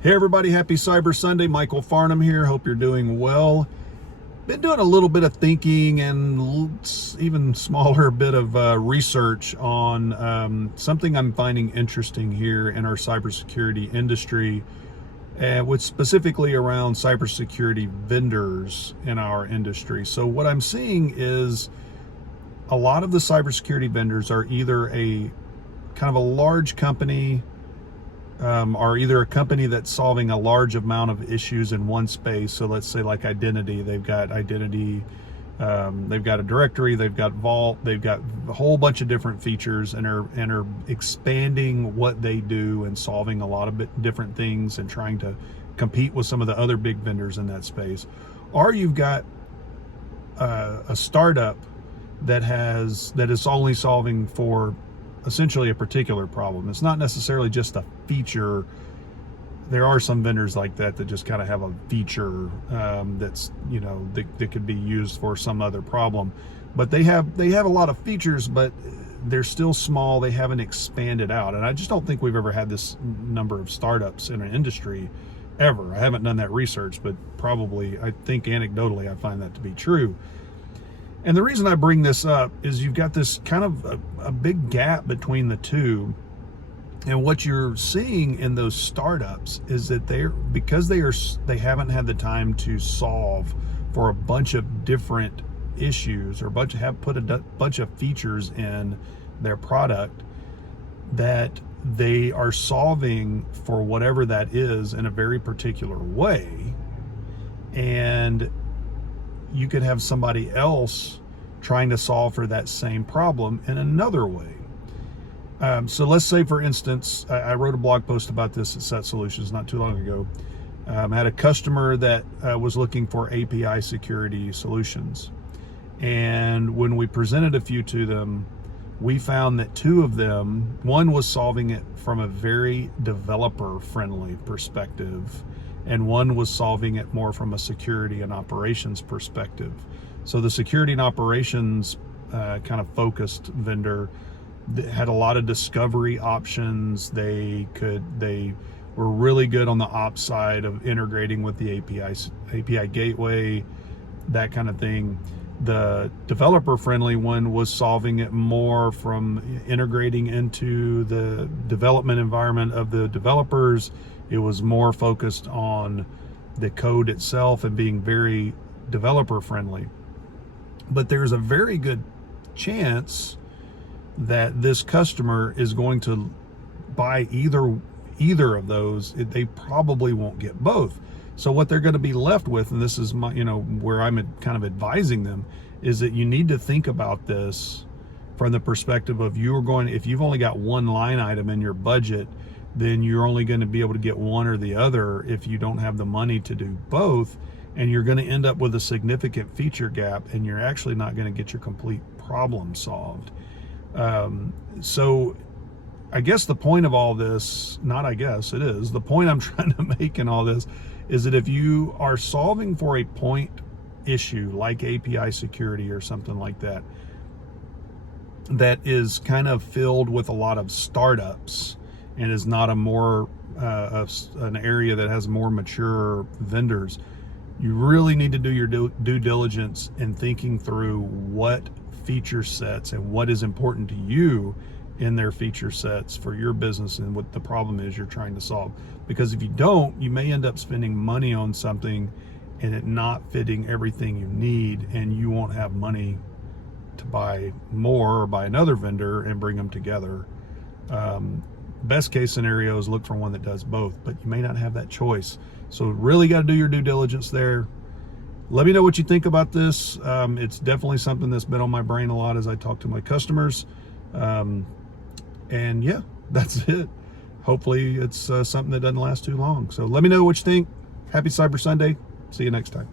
Hey everybody, happy Cyber Sunday. Michael Farnham here. Hope you're doing well. Been doing a little bit of thinking and even smaller bit of research on something I'm finding interesting here in our cybersecurity industry, with specifically around cybersecurity vendors in our industry. So what I'm seeing is a lot of the cybersecurity vendors are either a kind of a large company, are either a company that's solving a large amount of issues in one space. So let's say like identity, they've got identity, they've got a directory, they've got vault, they've got a whole bunch of different features and are expanding what they do and solving a lot of different things and trying to compete with some of the other big vendors in that space. Or you've got a startup that is only solving for essentially a particular problem. It's not necessarily just a feature. There are some vendors like that just kind of have a feature that's, that could be used for some other problem, but they have a lot of features, but they're still small. They haven't expanded out, and I just don't think we've ever had this number of startups in an industry ever. I haven't done that research, but probably, I think anecdotally I find that to be true. And the reason I bring this up is you've got this kind of a big gap between the two. And what you're seeing in those startups is that they haven't had the time to solve for a bunch of different issues, or put a bunch of features in their product that they are solving for whatever that is in a very particular way. And you could have somebody else trying to solve for that same problem in another way. So let's say, for instance, I wrote a blog post about this at Set Solutions not too long ago. I had a customer that was looking for API security solutions. And when we presented a few to them, we found that two of them, one was solving it from a very developer-friendly perspective, and one was solving it more from a security and operations perspective. So the security and operations kind of focused vendor had a lot of discovery options. They were really good on the ops side of integrating with the API gateway, that kind of thing. The developer-friendly one was solving it more from integrating into the development environment of the developers. It was more focused on the code itself and being very developer-friendly. But there's a very good chance that this customer is going to buy either of those. They probably won't get both. So what they're going to be left with, and this is my, where I'm kind of advising them, is that you need to think about this from the perspective of if you've only got one line item in your budget, then you're only going to be able to get one or the other if you don't have the money to do both. And you're going to end up with a significant feature gap, and you're actually not going to get your complete problem solved. So I guess the point of all this, the point I'm trying to make in all this is that if you are solving for a point issue like API security or something like that, that is kind of filled with a lot of startups and is not an area that has more mature vendors, you really need to do your due diligence in thinking through what feature sets and what is important to you in their feature sets for your business and what the problem is you're trying to solve. Because if you don't, you may end up spending money on something and it not fitting everything you need, and you won't have money to buy more or buy another vendor and bring them together. Best case scenario is look for one that does both, but you may not have that choice. So really got to do your due diligence there. Let me know what you think about this. It's definitely something that's been on my brain a lot as I talk to my customers. And yeah, that's it. Hopefully it's something that doesn't last too long. So let me know what you think. Happy Cyber Sunday. See you next time.